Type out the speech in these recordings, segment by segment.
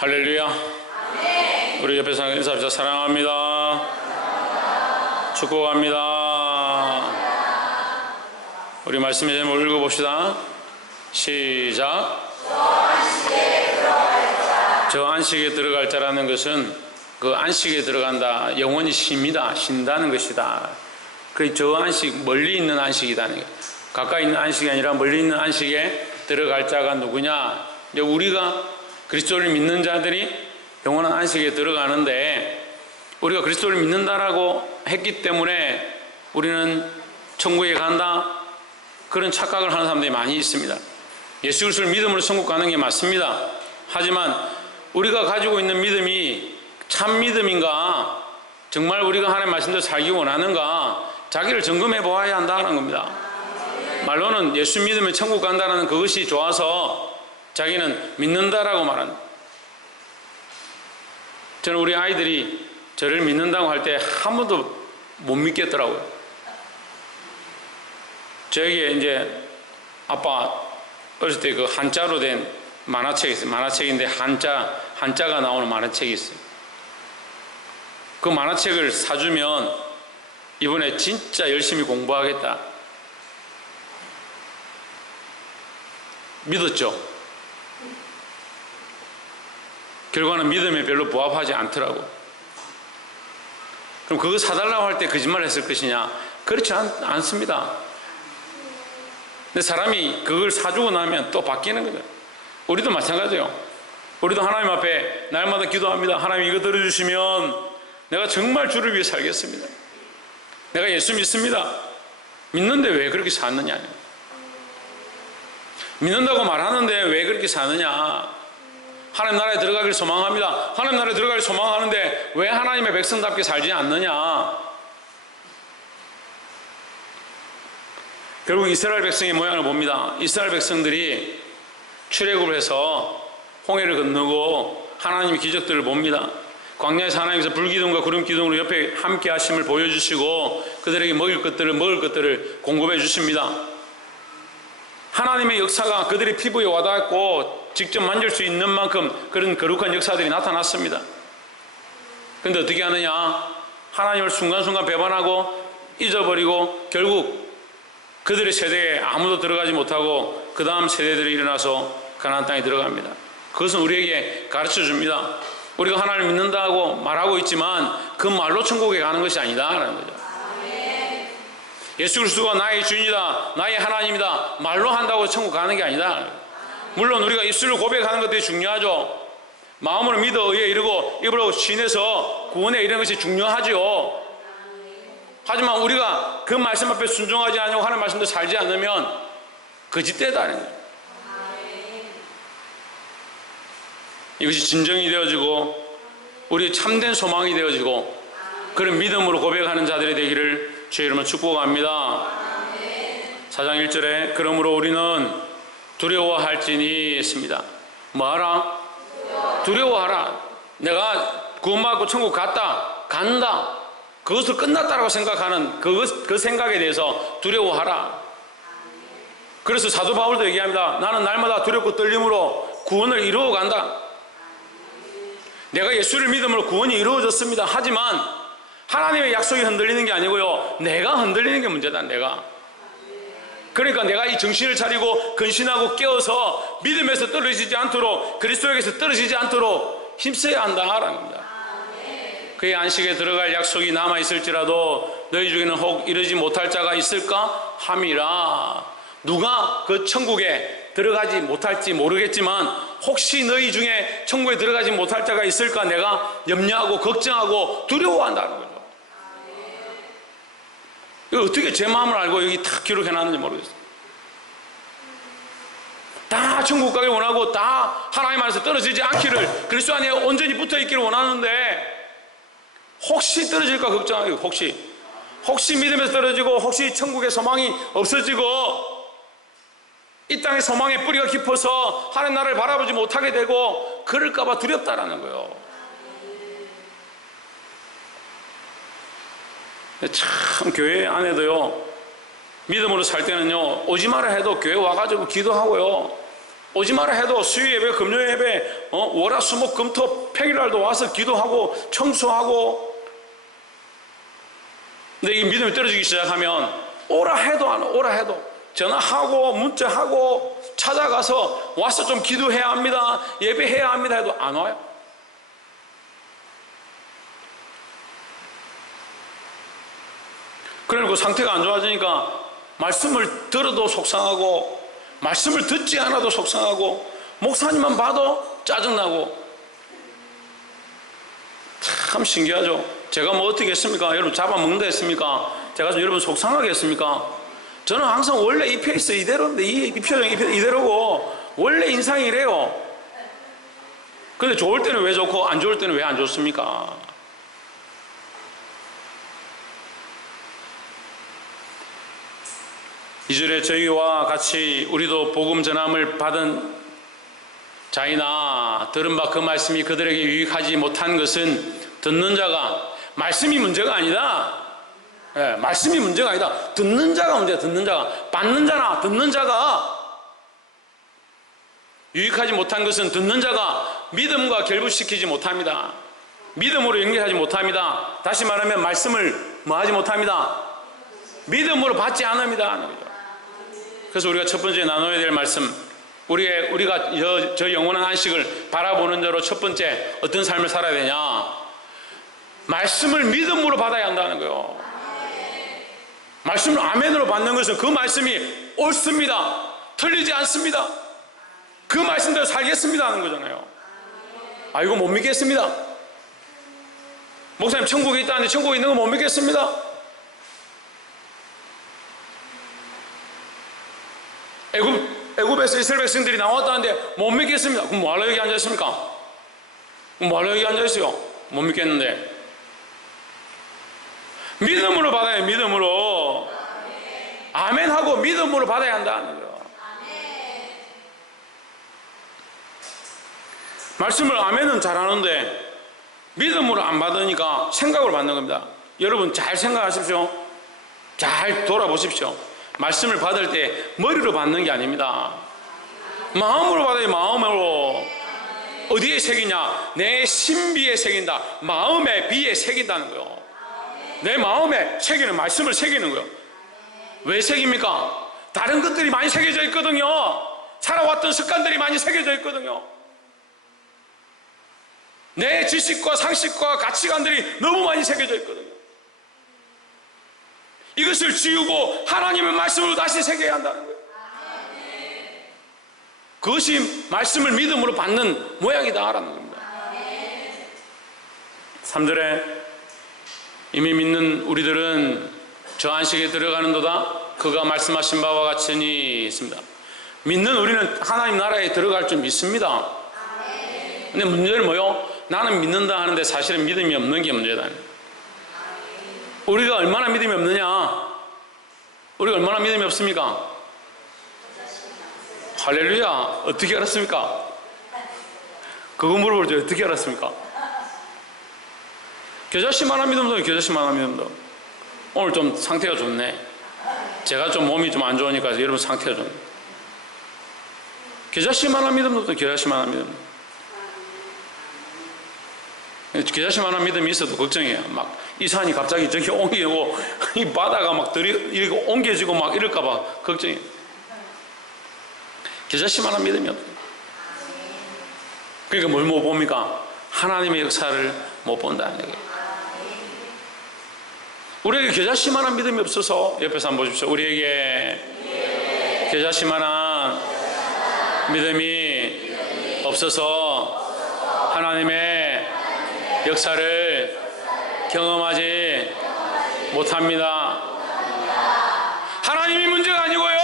할렐루야. 아멘. 우리 옆에 사람 인사합시다. 사랑합니다. 축복합니다. 우리 말씀의 제목을 읽어봅시다. 시작. 저 안식에 들어갈 자라는 것은 그 안식에 들어간다, 영원히 쉰다는 것이다. 그 저 안식, 멀리 있는 안식이다는 거예요. 가까이 있는 안식이 아니라 멀리 있는 안식에 들어갈 자가 누구냐? 이제 우리가 그리스도를 믿는 자들이 영원한 안식에 들어가는데, 우리가 그리스도를 믿는다라고 했기 때문에 우리는 천국에 간다, 그런 착각을 하는 사람들이 많이 있습니다. 예수 그리스도를 믿음으로 천국 가는 게 맞습니다. 하지만 우리가 가지고 있는 믿음이 참 믿음인가, 정말 우리가 하나님의 말씀대로 살기 원하는가, 자기를 점검해 보아야 한다는 겁니다. 말로는 예수 믿으면 천국 간다는 그것이 좋아서 자기는 믿는다라고 말한다. 저는 우리 아이들이 저를 믿는다고 할 때 한 번도 못 믿겠더라고요. 저에게 이제 아빠 어렸을 때 그 한자로 된 만화책이 있어요. 만화책인데 한자가 나오는 만화책이 있어요. 그 만화책을 사주면 이번에 진짜 열심히 공부하겠다 믿었죠. 결과는 믿음에 별로 부합하지 않더라고. 그럼 그거 사달라고 할 때 거짓말 했을 것이냐? 그렇지 않습니다. 근데 사람이 그걸 사주고 나면 또 바뀌는 거죠. 우리도 마찬가지예요. 우리도 하나님 앞에 날마다 기도합니다. 하나님 이거 들어주시면 내가 정말 주를 위해 살겠습니다. 내가 예수 믿습니다. 믿는데 왜 그렇게 사느냐? 믿는다고 말하는데 왜 그렇게 사느냐? 하나님 나라에 들어가길 소망합니다. 하나님 나라에 들어가길 소망하는데 왜 하나님의 백성답게 살지 않느냐? 결국 이스라엘 백성의 모양을 봅니다. 이스라엘 백성들이 출애굽을 해서 홍해를 건너고 하나님의 기적들을 봅니다. 광야에서 하나님께서 불기둥과 구름기둥으로 옆에 함께 하심을 보여주시고 그들에게 먹을 것들을 공급해 주십니다. 하나님의 역사가 그들의 피부에 와닿았고 직접 만질 수 있는 만큼 그런 거룩한 역사들이 나타났습니다. 그런데 어떻게 하느냐? 하나님을 순간순간 배반하고 잊어버리고 결국 그들의 세대에 아무도 들어가지 못하고 그 다음 세대들이 일어나서 가나안 땅에 들어갑니다. 그것은 우리에게 가르쳐 줍니다. 우리가 하나님을 믿는다고 말하고 있지만 그 말로 천국에 가는 것이 아니다라는 거죠. 예수 그리스도가 나의 주인이다, 나의 하나님이다 말로 한다고 천국 가는 게 아니다. 물론 우리가 입술로 고백하는 것들이 중요하죠. 마음으로 믿어 의에 이르고 입으로 신해서 구원에 이르는 것이 중요하죠. 하지만 우리가 그 말씀 앞에 순종하지 않고 하나님의 말씀대로 살지 않으면 거짓되다는 거예요. 이것이 진정이 되어지고 우리의 참된 소망이 되어지고 그런 믿음으로 고백하는 자들이 되기를 주의 이름으로 축복합니다. 4장 1절에 그러므로 우리는 두려워할지니 했습니다. 뭐하라? 두려워하라. 내가 구원받고 천국 간다. 그것을 끝났다라고 생각하는 그 생각에 대해서 두려워하라. 그래서 사도 바울도 얘기합니다. 나는 날마다 두렵고 떨림으로 구원을 이루어 간다. 내가 예수를 믿음으로 구원이 이루어졌습니다. 하지만 하나님의 약속이 흔들리는 게 아니고요, 내가 흔들리는 게 문제다. 내가. 그러니까 내가 이 정신을 차리고 근신하고 깨어서 믿음에서 떨어지지 않도록, 그리스도에게서 떨어지지 않도록 힘써야 한다라는 겁니다. 그의 안식에 들어갈 약속이 남아있을지라도 너희 중에는 혹 이르지 못할 자가 있을까 함이라. 누가 그 천국에 들어가지 못할지 모르겠지만 혹시 너희 중에 천국에 들어가지 못할 자가 있을까 내가 염려하고 걱정하고 두려워한다는 거죠. 이거 어떻게 제 마음을 알고 여기 다 기록해놨는지 모르겠어요. 다 천국 가길 원하고 다 하나님 안에서 떨어지지 않기를, 그리스도 안에 온전히 붙어있기를 원하는데 혹시 떨어질까 걱정하고, 혹시 믿음에서 떨어지고 혹시 천국의 소망이 없어지고 이 땅의 소망의 뿌리가 깊어서 하나님 나라를 바라보지 못하게 되고 그럴까봐 두렵다라는 거예요. 참 교회 안에도요, 믿음으로 살 때는요, 오지 마라 해도 교회 와가지고 기도하고요, 오지 마라 해도 수요 예배, 금요 예배, 월, 수, 목, 금, 토, 평일날도 와서 기도하고 청소하고. 근데 이 믿음이 떨어지기 시작하면 오라 해도 안 오라 해도 전화하고 문자하고 찾아가서 와서 좀 기도해야 합니다, 예배해야 합니다 해도 안 와요. 그리고 상태가 안 좋아지니까 말씀을 들어도 속상하고 말씀을 듣지 않아도 속상하고 목사님만 봐도 짜증나고. 참 신기하죠. 제가 뭐 어떻게 했습니까? 여러분 잡아먹는다 했습니까? 제가 좀 여러분 속상하게 했습니까? 저는 항상 원래 이 페이스 이대로인데 이 표정 이대로고 원래 인상이 이래요. 근데 좋을 때는 왜 좋고 안 좋을 때는 왜 안 좋습니까? 이절에 저희와 같이 우리도 복음 전함을 받은 자이나 들은 바 그 말씀이 그들에게 유익하지 못한 것은 듣는 자가, 말씀이 문제가 아니다. 예, 말씀이 문제가 아니다. 듣는 자가 문제야. 듣는 자가. 받는 자나 듣는 자가 유익하지 못한 것은 듣는 자가 믿음과 결부시키지 못합니다. 믿음으로 연결하지 못합니다. 다시 말하면 말씀을 뭐 하지 못합니다. 믿음으로 받지 않습니다. 그래서 우리가 첫 번째 나눠야 될 말씀, 우리가 저 영원한 안식을 바라보는 자로 첫 번째 어떤 삶을 살아야 되냐? 말씀을 믿음으로 받아야 한다는 거예요. 말씀을 아멘으로 받는 것은 그 말씀이 옳습니다, 틀리지 않습니다, 그 말씀대로 살겠습니다 하는 거잖아요. 아, 이거 못 믿겠습니다. 목사님 천국에 있다는데 천국에 있는 거 못 믿겠습니다. 애굽에서 이스라엘 백성들이 나왔다는데 못 믿겠습니다. 그럼 뭐하러 여기 앉아있습니까? 그럼 뭐하러 여기 앉아있어요? 못 믿겠는데. 믿음으로 받아야, 믿음으로. 아멘하고 믿음으로 받아야 한다는 거예요. 말씀을 아멘은 잘하는데 믿음으로 안 받으니까 생각으로 받는 겁니다. 여러분 잘 생각하십시오. 잘 돌아보십시오. 말씀을 받을 때 머리로 받는 게 아닙니다. 마음으로 받아요. 마음으로. 어디에 새기냐? 내 신비에 새긴다. 마음의 비에 새긴다는 거예요. 내 마음에 새기는, 말씀을 새기는 거예요. 왜 새깁니까? 다른 것들이 많이 새겨져 있거든요. 살아왔던 습관들이 많이 새겨져 있거든요. 내 지식과 상식과 가치관들이 너무 많이 새겨져 있거든요. 이것을 지우고 하나님의 말씀으로 다시 새겨야 한다는 거예요. 그것이 말씀을 믿음으로 받는 모양이다라는 겁니다. 3절에 이미 믿는 우리들은 저 안식에 들어가는도다 그가 말씀하신 바와 같으니 있습니다. 믿는 우리는 하나님 나라에 들어갈 줄 믿습니다. 근데 문제는 뭐요? 나는 믿는다 하는데 사실은 믿음이 없는 게 문제다. 우리가 얼마나 믿음이 없느냐? 우리가 얼마나 믿음이 없습니까? 할렐루야. 어떻게 알았습니까? 그거 물어볼 때 어떻게 알았습니까? 겨자씨만한 믿음도, 겨자씨만한 믿음도. 오늘 좀 상태가 좋네. 제가 좀 몸이 좀 안 좋으니까 여러분 상태가 좋네. 겨자씨만한 믿음도, 겨자씨만한 믿음. 겨자씨만한 믿음이 있어도 걱정이에요. 막 이 산이 갑자기 저기 옮기고 이 바다가 막 이렇게 옮겨지고 막 이럴까봐 걱정이에요. 겨자씨만한 믿음이 없어요. 그러니까 뭘 못 봅니까? 하나님의 역사를 못 본다는 얘기예요. 우리에게 겨자씨만한 믿음이 없어서 옆에서 한번 보십시오. 우리에게 겨자씨만한 믿음이 없어서 하나님의 역사를 경험하지 못합니다. 하나님이 문제가 아니고요,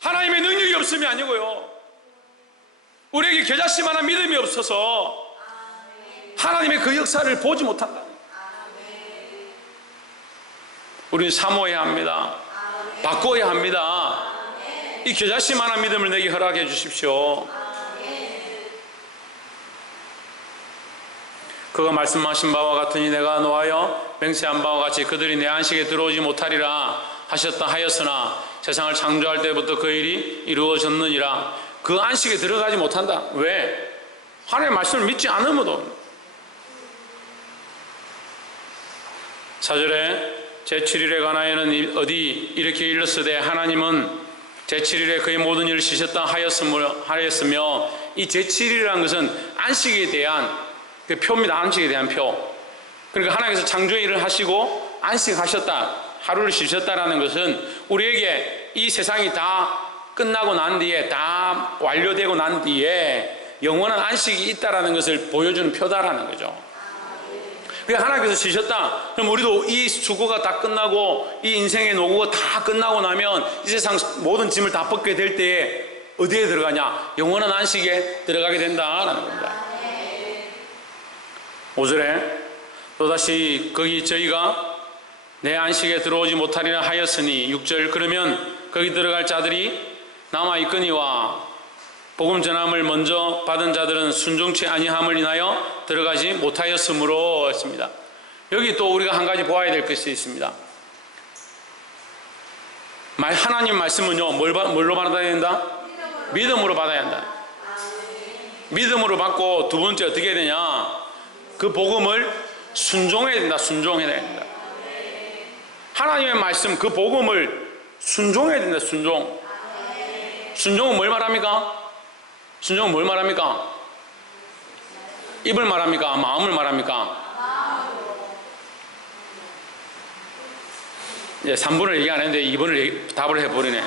하나님의 능력이 없음이 아니고요, 우리에게 겨자씨만한 믿음이 없어서 하나님의 그 역사를 보지 못한다. 우리는 사모해야 합니다. 바꿔야 합니다. 이 겨자씨만한 믿음을 내게 허락해 주십시오. 그가 말씀하신 바와 같으니 내가 노하여 맹세한 바와 같이 그들이 내 안식에 들어오지 못하리라 하셨다 하였으나 세상을 창조할 때부터 그 일이 이루어졌느니라. 그 안식에 들어가지 못한다. 왜? 하나님의 말씀을 믿지 않으므로. 4절에 제7일에 관하여는 어디 이렇게 일렀으되 하나님은 제7일에 그의 모든 일을 쉬셨다 하였으며, 이 제7일이라는 것은 안식에 대한 그 표입니다. 안식에 대한 표. 그러니까 하나님께서 창조의 일을 하시고 안식하셨다, 하루를 쉬셨다라는 것은 우리에게 이 세상이 다 끝나고 난 뒤에, 다 완료되고 난 뒤에 영원한 안식이 있다라는 것을 보여주는 표다라는 거죠. 그러니까 하나님께서 쉬셨다. 그럼 우리도 이 수고가 다 끝나고 이 인생의 노고가 다 끝나고 나면 이 세상 모든 짐을 다 벗게 될 때에 어디에 들어가냐? 영원한 안식에 들어가게 된다라는 겁니다. 5절에 또다시 거기 저희가 내 안식에 들어오지 못하리라 하였으니, 6절 그러면 거기 들어갈 자들이 남아있거니와 복음 전함을 먼저 받은 자들은 순종치 아니함을 인하여 들어가지 못하였으므로 했습니다. 여기 또 우리가 한 가지 보아야 될 것이 있습니다. 하나님 말씀은요, 뭘로 받아야 된다? 믿음으로 받아야 한다. 믿음으로 받고, 두 번째 어떻게 해야 되냐? 그 복음을 순종해야 된다. 순종해야 된다. 하나님의 말씀, 그 복음을 순종해야 된다. 순종. 순종은 뭘 말합니까? 순종은 뭘 말합니까? 입을 말합니까? 마음을 말합니까? 예, 3번을 얘기 안 했는데 2번을 답을 해버리네.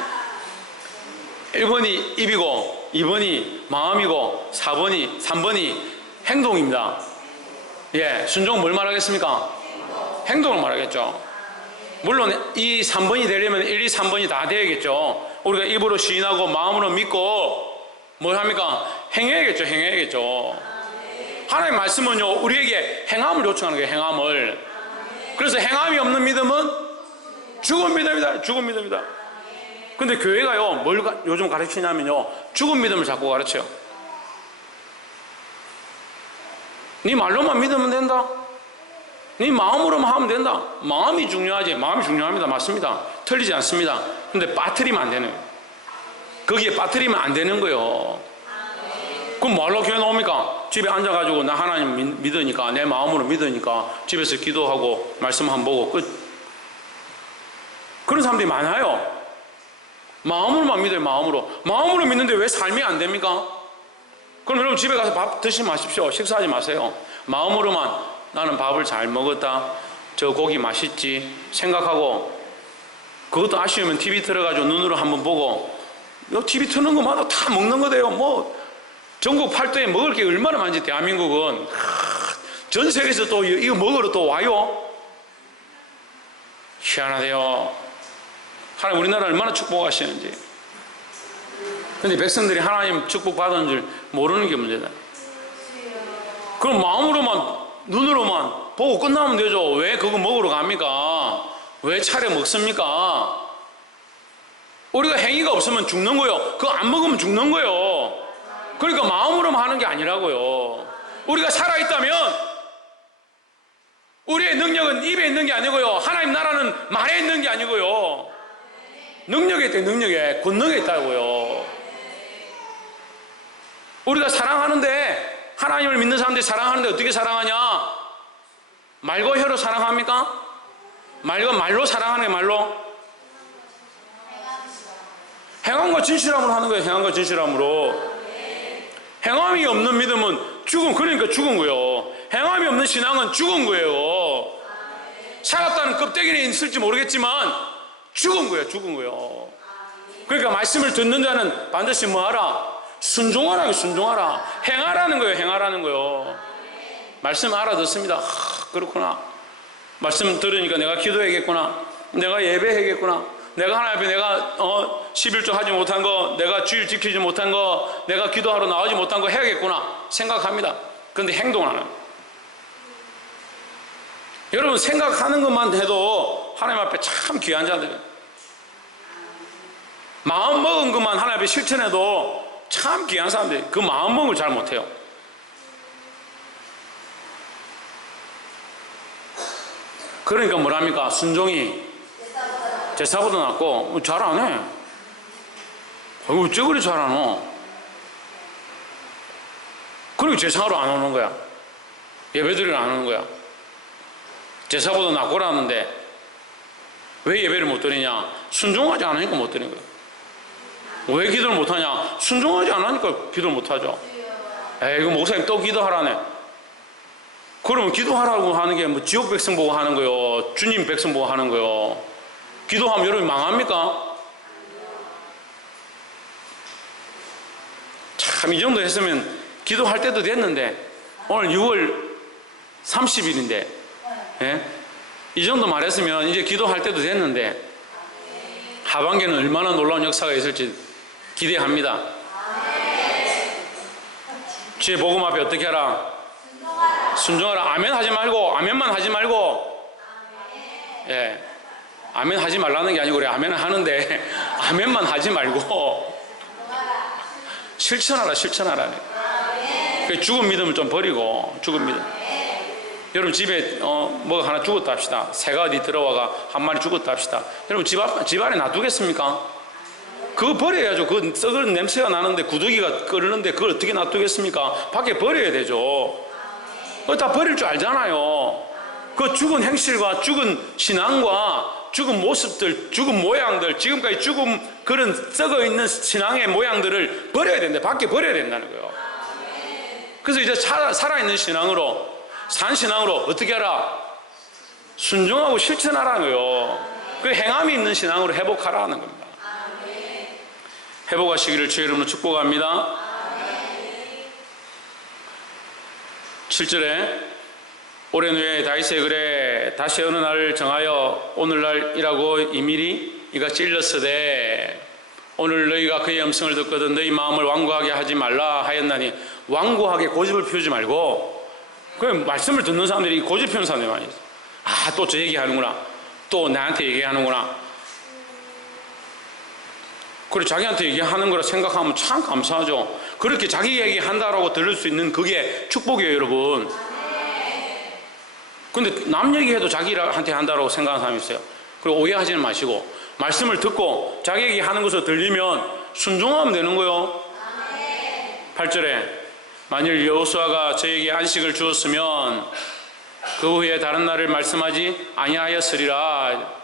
1번이 입이고 2번이 마음이고 3번이 행동입니다. 예, 순종은 뭘 말하겠습니까? 행동을 말하겠죠. 물론 이 3번이 되려면 1, 2, 3번이 다 되어야겠죠. 우리가 입으로 시인하고 마음으로 믿고 뭘 합니까? 행해야겠죠. 행해야겠죠. 하나님의 말씀은요, 우리에게 행함을 요청하는 거예요. 행함을. 그래서 행함이 없는 믿음은 죽은 믿음이다. 죽은 믿음이다. 근데 교회가요, 뭘 요즘 가르치냐면요, 죽은 믿음을 자꾸 가르쳐요. 네 말로만 믿으면 된다. 네 마음으로만 하면 된다. 마음이 중요하지. 마음이 중요합니다. 맞습니다. 틀리지 않습니다. 근데 빠뜨리면 안 되는 거예요. 거기에 빠뜨리면 안 되는 거예요. 그럼 뭐하러 교회 나옵니까? 집에 앉아가지고 나 하나님 믿으니까, 내 마음으로 믿으니까 집에서 기도하고 말씀 한번 보고 끝. 그런 사람들이 많아요. 마음으로만 믿어요. 마음으로 믿는데 왜 삶이 안 됩니까? 그럼 여러분 집에 가서 밥 드시지 마십시오. 식사하지 마세요. 마음으로만 나는 밥을 잘 먹었다, 저 고기 맛있지 생각하고, 그것도 아쉬우면 TV 틀어가지고 눈으로 한번 보고, TV 트는 것마다 다 먹는 거대요. 뭐 전국 팔도에 먹을 게 얼마나 많은지. 대한민국은 전 세계에서 또 이거 먹으러 또 와요. 희한하대요. 하나님 우리나라 얼마나 축복하시는지. 근데 백성들이 하나님 축복 받은 줄 모르는 게 문제다. 그럼 마음으로만, 눈으로만 보고 끝나면 되죠. 왜 그거 먹으러 갑니까? 왜 차려 먹습니까? 우리가 행위가 없으면 죽는 거요. 그거 안 먹으면 죽는 거요. 그러니까 마음으로만 하는 게 아니라고요. 우리가 살아있다면 우리의 능력은 입에 있는 게 아니고요, 하나님 나라는 말에 있는 게 아니고요, 능력에 있다. 능력에, 권능에 있다고요. 우리가 사랑하는데, 하나님을 믿는 사람들이 사랑하는데 어떻게 사랑하냐? 말과 혀로 사랑합니까? 말로 사랑하는 게 말로? 행함과 진실함으로 하는 거예요. 행함과 진실함으로. 행함이 없는 믿음은 그러니까 죽은 거예요. 행함이 없는 신앙은 죽은 거예요. 살았다는 껍데기는 있을지 모르겠지만 죽은 거예요. 그러니까 말씀을 듣는 자는 반드시 뭐하라? 순종하라. 행하라는 거예요. 말씀 알아듣습니다. 그렇구나. 말씀 들으니까 내가 기도해야겠구나. 내가 예배해야겠구나. 내가 하나님 앞에 내가 11조 하지 못한 거, 내가 주일 지키지 못한 거, 내가 기도하러 나오지 못한 거 해야겠구나 생각합니다. 그런데 행동을 안 합니다. 여러분, 생각하는 것만 해도 하나님 앞에 참 귀한 자들이에요. 마음 먹은 것만 하나님 앞에 실천해도 참 귀한 사람들이 그 마음 먹을 잘 못해요. 그러니까 뭐랍니까? 순종이 제사보다 낫고 잘 안 해. 어째 그리 잘 안 오? 그리고 제사하러 안 오는 거야. 예배드리러 안 오는 거야. 제사보다 낫고라는데 왜 예배를 못 드리냐? 순종하지 않으니까 못 드리는 거야. 왜 기도를 못 하냐? 순종하지 않으니까 기도를 못 하죠. 에이, 그 목사님 또 기도하라네. 그러면 기도하라고 하는 게 뭐 지옥 백성 보고 하는 거요? 주님 백성 보고 하는 거요? 기도하면 여러분이 망합니까? 참, 이 정도 했으면 기도할 때도 됐는데, 오늘 6월 30일인데, 예? 이 정도 말했으면 이제 기도할 때도 됐는데, 하반기에는 얼마나 놀라운 역사가 있을지 기대합니다. 주의 복음 앞에 어떻게 하라? 순종하라. 아멘 하지 말고, 아멘만 하지 말고, 예. 아멘 하지 말라는 게 아니고, 그래. 아멘은 하는데, 아멘만 하지 말고, 실천하라, 실천하라. 죽은 믿음을 좀 버리고, 죽은 믿음. 여러분 집에 뭐가 하나 죽었다 합시다. 새가 어디 들어와가 한 마리 죽었다 합시다. 여러분 집 안에 놔두겠습니까? 그거 버려야죠. 그 썩은 냄새가 나는데 구더기가 끓는데 그걸 어떻게 놔두겠습니까? 밖에 버려야 되죠. 그거 다 버릴 줄 알잖아요. 그 죽은 행실과 죽은 신앙과 죽은 모습들, 죽은 모양들, 지금까지 죽은 그런 썩어 있는 신앙의 모양들을 버려야 된다. 밖에 버려야 된다는 거예요. 그래서 이제 살아있는 신앙으로, 산 신앙으로 어떻게 하라? 순종하고 실천하라는 거예요. 그 행함이 있는 신앙으로 회복하라는 겁니다. 회복하시기를 주의 이름으로 축복합니다. 7절에 오랜 후에 다윗의 글에 다시 어느 날을 정하여 오늘날이라고 이미리 이가 찔렀으되 오늘 너희가 그의 음성을 듣거든 너희 마음을 완고하게 하지 말라 하였나니, 완고하게 고집을 피우지 말고, 그 말씀을 듣는 사람들이 고집 피우는 사람들이 많이 있어요. 아, 또 저 얘기하는구나. 또 나한테 얘기하는구나. 그리고 자기한테 얘기하는 거라 생각하면 참 감사하죠. 그렇게 자기 얘기한다라고 들을 수 있는 그게 축복이에요, 여러분. 근데 남 얘기해도 자기한테 한다라고 생각하는 사람이 있어요. 그리고 오해하지는 마시고, 말씀을 듣고 자기 얘기하는 것을 들리면 순종하면 되는 거예요. 8절에 만일 여호수아가 저에게 안식을 주었으면 그 후에 다른 날을 말씀하지 아니하였으리라.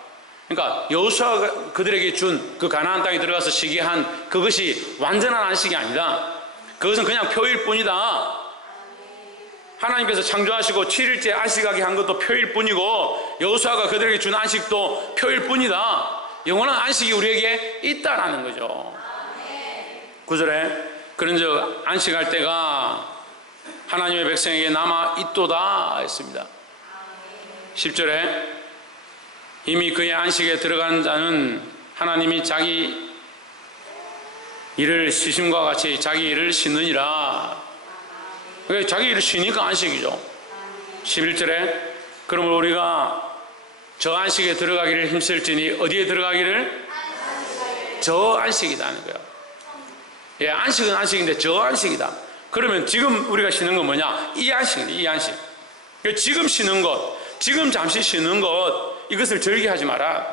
그러니까 여호수아가 그들에게 준 그 가나안 땅에 들어가서 쉬게 한 그것이 완전한 안식이 아니다. 그것은 그냥 표일 뿐이다. 하나님께서 창조하시고 7일째 안식하게 한 것도 표일 뿐이고, 여호수아가 그들에게 준 안식도 표일 뿐이다. 영원한 안식이 우리에게 있다라는 거죠. 9절에 그런즉 안식할 때가 하나님의 백성에게 남아 있도다 했습니다. 10절에 이미 그의 안식에 들어간 자는 하나님이 자기 일을 쉬심과 같이 자기 일을 쉬느니라. 그러니까 자기 일을 쉬니까 안식이죠. 11절에 그러므로 우리가 저 안식에 들어가기를 힘쓸지니, 어디에 들어가기를? 저 안식이다 하는 거예요. 예, 안식은 안식인데 저 안식이다. 그러면 지금 우리가 쉬는 건 뭐냐? 이 안식이다, 이 안식. 그러니까 지금 쉬는 것, 지금 잠시 쉬는 것, 이것을 즐기하지 마라.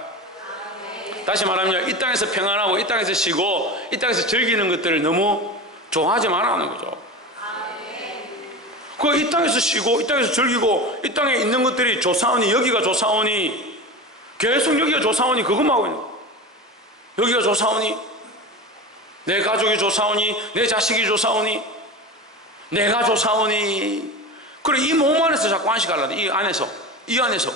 다시 말하면 이 땅에서 평안하고 이 땅에서 쉬고 이 땅에서 즐기는 것들을 너무 좋아하지 말라는 거죠. 그 이 땅에서 쉬고 이 땅에서 즐기고 이 땅에 있는 것들이 좋사오니, 여기가 좋사오니, 계속 여기가 좋사오니 그것만 하고 있는 거예요. 여기가 좋사오니, 내 가족이 좋사오니, 내 자식이 좋사오니, 내가 좋사오니. 그래, 이 몸 안에서 자꾸 안식하려고. 이 안에서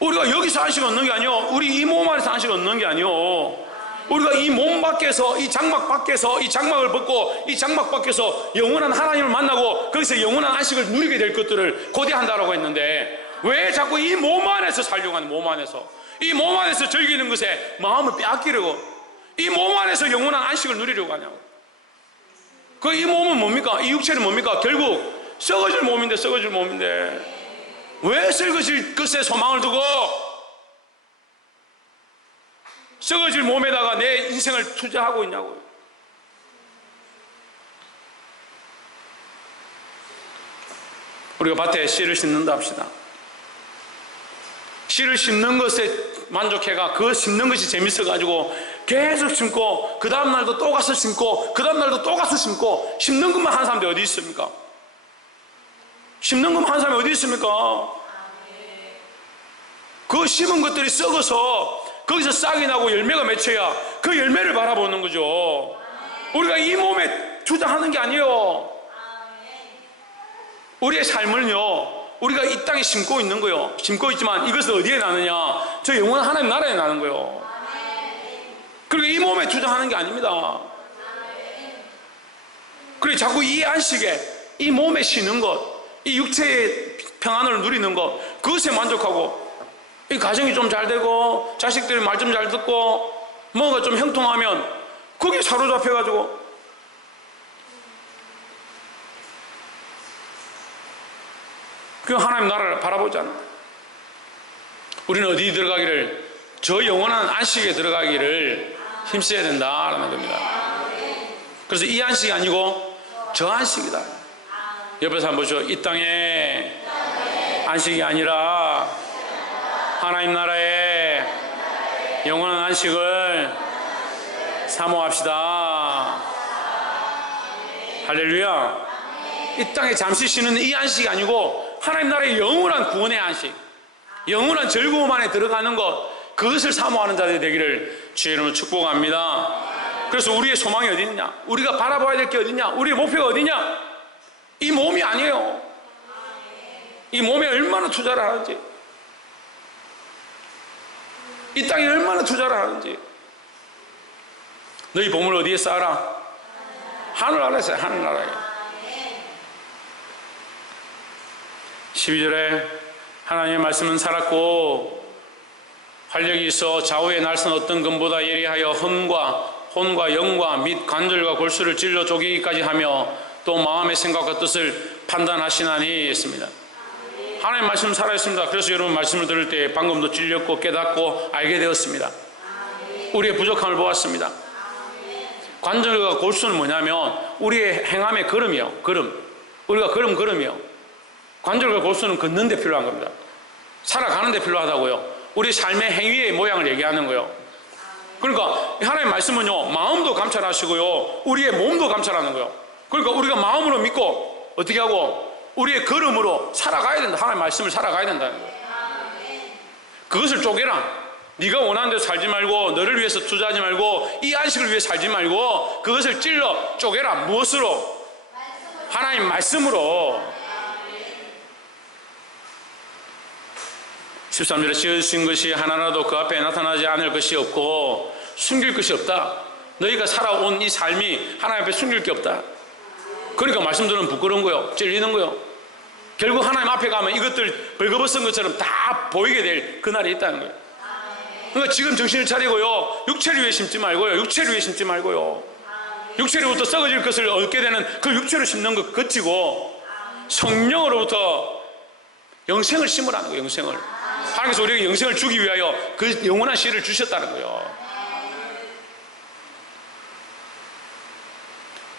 우리가 여기서 안식 얻는 게 아니요, 우리 이 몸 안에서 안식 얻는 게 아니요, 우리가 이 몸 밖에서, 이 장막 밖에서, 이 장막을 벗고 이 장막 밖에서 영원한 하나님을 만나고 거기서 영원한 안식을 누리게 될 것들을 고대한다라고 했는데, 왜 자꾸 이 몸 안에서 살려고 하는, 몸 안에서, 이 몸 안에서 즐기는 것에 마음을 빼앗기려고, 이 몸 안에서 영원한 안식을 누리려고 하냐고. 그 이 몸은 뭡니까? 이 육체는 뭡니까? 결국 썩어질 몸인데 왜 썩어질 것에 소망을 두고 썩어질 몸에다가 내 인생을 투자하고 있냐고요. 우리가 밭에 씨를 심는다 합시다. 씨를 심는 것에 만족해가 그 심는 것이 재밌어가지고 계속 심고 그 다음날도 또 가서 심고 그 다음날도 또 가서 심고 심는 것만 한 사람들이 어디 있습니까? 심는 것만 한 사람이 어디 있습니까? 그 심은 것들이 썩어서 거기서 싹이 나고 열매가 맺혀야 그 열매를 바라보는 거죠. 우리가 이 몸에 투자하는 게 아니에요. 우리의 삶을요, 우리가 이 땅에 심고 있는 거요. 심고 있지만 이것은 어디에 나느냐? 저 영원한 하나님 나라에 나는 거요. 그리고 이 몸에 투자하는 게 아닙니다. 그리고 자꾸 이 안식에, 이 몸에 쉬는 것, 이 육체의 평안을 누리는 것, 그것에 만족하고 이 가정이 좀 잘 되고 자식들이 말 좀 잘 듣고 뭐가 좀 형통하면 거기에 사로잡혀가지고 그 하나님 나라를 바라보지 않아. 우리는 어디 들어가기를, 저 영원한 안식에 들어가기를 힘써야 된다라는 겁니다. 그래서 이 안식이 아니고 저 안식이다. 옆에서 한번 보시죠. 이 땅에 안식이 아니라 하나님 나라의 영원한 안식을 사모합시다. 할렐루야. 이 땅에 잠시 쉬는 이 안식이 아니고 하나님 나라의 영원한 구원의 안식, 영원한 즐거움 안에 들어가는 것, 그것을 사모하는 자들이 되기를 주의 이름으로 축복합니다. 그래서 우리의 소망이 어디 있냐? 우리가 바라봐야 될 게 어디 있냐? 우리의 목표가 어디냐? 이 몸이 아니에요. 이 몸에 얼마나 투자를 하는지, 이 땅에 얼마나 투자를 하는지. 너희 보물 어디에 쌓아라? 하늘 아래에 쌓아요. 하늘 나라에. 12절에 하나님의 말씀은 살았고 활력이 있어 좌우의 날선 어떤 금보다 예리하여 혼과 영과 및 관절과 골수를 찔러 쪼개기까지 하며 또 마음의 생각과 뜻을 판단하시나니 했습니다. 하나님의 말씀은 살아있습니다. 그래서 여러분 말씀을 들을 때 방금도 찔렸고 깨닫고 알게 되었습니다. 우리의 부족함을 보았습니다. 관절과 골수는 뭐냐면 우리의 행함의 걸음이요. 걸음. 우리가 걸음이요. 관절과 골수는 걷는 데 필요한 겁니다. 살아가는 데 필요하다고요. 우리 삶의 행위의 모양을 얘기하는 거예요. 그러니까 하나님의 말씀은요, 마음도 감찰하시고요, 우리의 몸도 감찰하는 거예요. 그러니까 우리가 마음으로 믿고 어떻게 하고 우리의 걸음으로 살아가야 된다. 하나님의 말씀을 살아가야 된다는 거예요. 그것을 쪼개라. 네가 원하는 대로 살지 말고, 너를 위해서 투자하지 말고, 이 안식을 위해 살지 말고, 그것을 찔러 쪼개라. 무엇으로? 하나님 말씀으로. 13절에 지으신 것이 하나라도 그 앞에 나타나지 않을 것이 없고 숨길 것이 없다. 너희가 살아온 이 삶이 하나님 앞에 숨길 게 없다. 그러니까 말씀들은 부끄러운 거요, 찔리는 거요. 결국 하나님 앞에 가면 이것들 벌거벗은 것처럼 다 보이게 될 그날이 있다는 거예요. 그러니까 지금 정신을 차리고요, 육체를 위해 심지 말고요, 육체를 위해 심지 말고요, 육체로부터 썩어질 것을 얻게 되는 그 육체로 심는 것 그치고 성령으로부터 영생을 심으라는 거예요. 영생을. 하나님께서 우리에게 영생을 주기 위하여 그 영원한 씨를 주셨다는 거예요.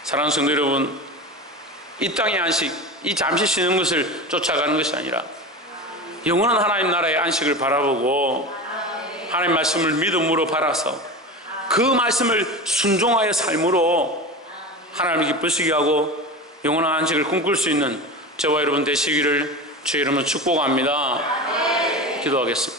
사랑하는 성도 여러분, 이 땅의 안식, 이 잠시 쉬는 것을 쫓아가는 것이 아니라 영원한 하나님 나라의 안식을 바라보고 하나님 말씀을 믿음으로 바라서 그 말씀을 순종하여 삶으로 하나님을 기쁘시게 하고 영원한 안식을 꿈꿀 수 있는 저와 여러분 되시기를 주의 이름으로 축복합니다. 기도하겠습니다.